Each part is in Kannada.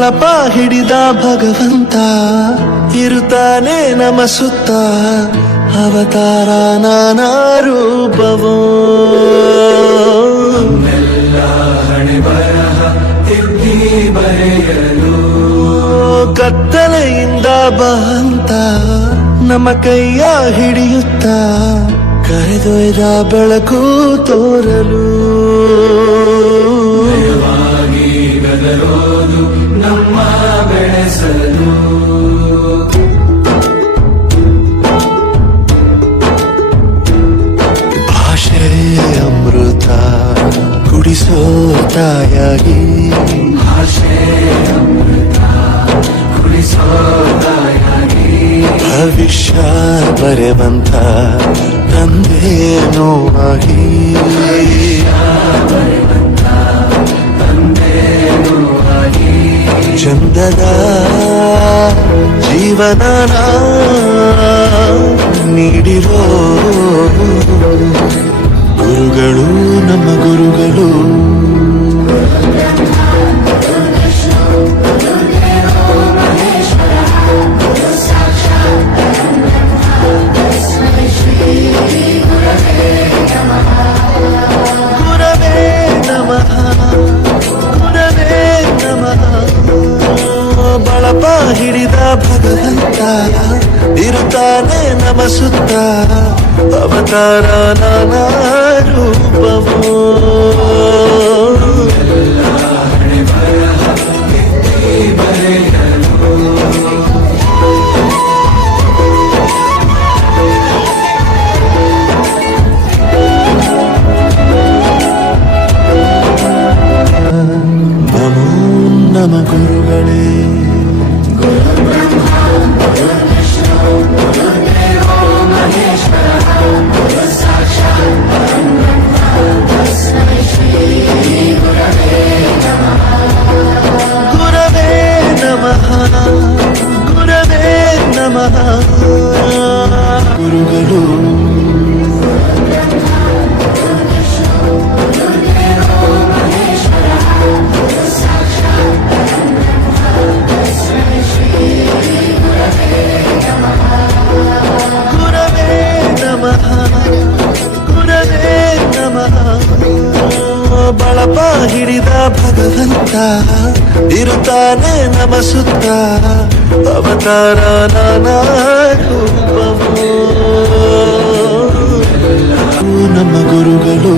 ಬಳಪ ಹಿಡಿದ ಭಗವಂತ ಇರುತ್ತಾನೆ ನಮ ಸುತ್ತ ಅವತಾರ ನಾನಾ ರೂಪವೋ ಹಣೆ ಬರಹ ತಿದ್ದಿ ಬರೆಯಲು ಕತ್ತಲೆಯಿಂದ ಬಂತ ನಮ್ಮ ಕೈಯ ಹಿಡಿಯುತ್ತ ಕರೆದೊಯ್ದ ಬೆಳಕು ತೋರಲು ಗದರೋದು ನಮ್ಮ ಬೆಳೆಸಲು ಭಾಷೆ ಅಮೃತ ಕುಡಿಸೋ ತಾಯಾಗಿ ಭಾಷೆ ಅಮೃತ ಕುಡಿಸೋ ತಾಯಾಗಿ ಭವಿಷ್ಯ ಬರೆವಂತ ತಂದೇನೋ ಆಗಿ ಚಂದದ ಜೀವನ ನೀಡಿರೋ ಗುರುಗಳು ನಮ್ಮ ಗುರುಗಳು ಗುರವೇ ನಮಃ ಗುರವೇ ನಮಃ ಬಳಪ ಹಿಡಿದ ಭಗವಂತ ಇರುತ್ತಾನೆ ನಮ ಸುತ್ತ ಅವತಾರ ನಾನಾ ರೂಪವೋ ಹಣೆ ಬರಹ ತಿದ್ದಿ ಬರೆಯಲು ನಮೋ ನಮ ಗುರುಗಳೇ ಗುರವೇ ನಮಃ ಗುರವೇ ನಮಃ ಗುರುಗಳು ಗುರವೇ ನಮಃ ಗುರವೇ ನಮಃ ಬಳಪ ಹಿಡಿದ ಭಗವಂತ ಇರುತ್ತಾನೆ ನಮ ಸುತ್ತ ಅವತಾರ ನಾನಾ ರೂಪವೋ ನಮ್ಮ ಗುರುಗಳು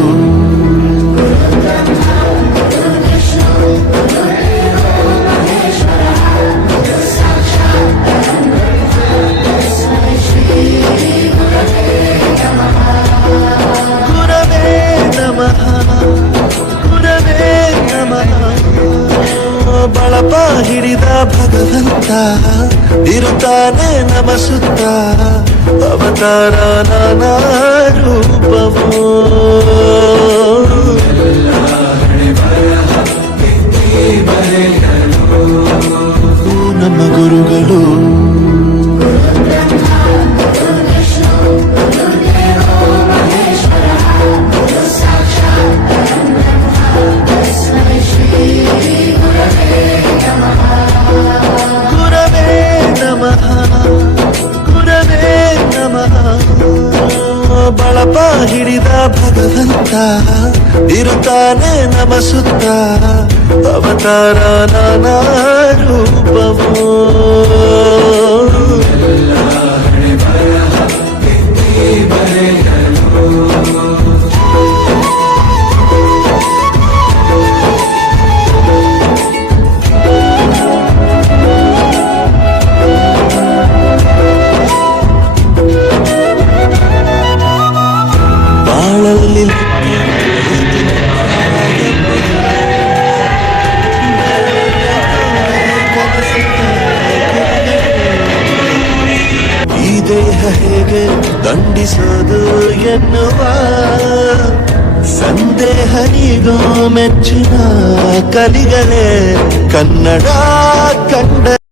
ಗುರವೇ ನಮಃ ಗುರವೇ ನಮಃ ಬಳಪ ಹಿಡಿದ ಭಗವಂತ ಇರುತ್ತಾನೆ ನಮ ಸುತ್ತ ಅವತಾರ ನಾನಾ ರೂಪವೋ ಹಣೆ ಬರಹ ತಿದ್ದಿ ಬರೆಯಲು ನಮ್ಮ ಗುರುಗಳು ಗುರವೇ ನಮಃ ಗುರವೇ ನಮಃ ಬಳಪ ಹಿಡಿದ ಭಗವಂತ ಇರುತ್ತಾನೆ ನಮ ಸುತ್ತ ಅವತಾರ ನಾನಾ ರೂಪವೋ ಹಣೆ ಬರಹ ತಿದ್ದಿ ಬರೆಯಲು ಬಾಳಲ್ಲಿ ಈ ದೇಹ ಹೇಗೆ ದಂಡಿಸೋದು ಎನ್ನುವ ಸಂದೇಹ ನೀಗೋ ಮೆಚ್ಚಿನ ಕಲಿಗಳೇ ಕನ್ನಡ ಕಂಡ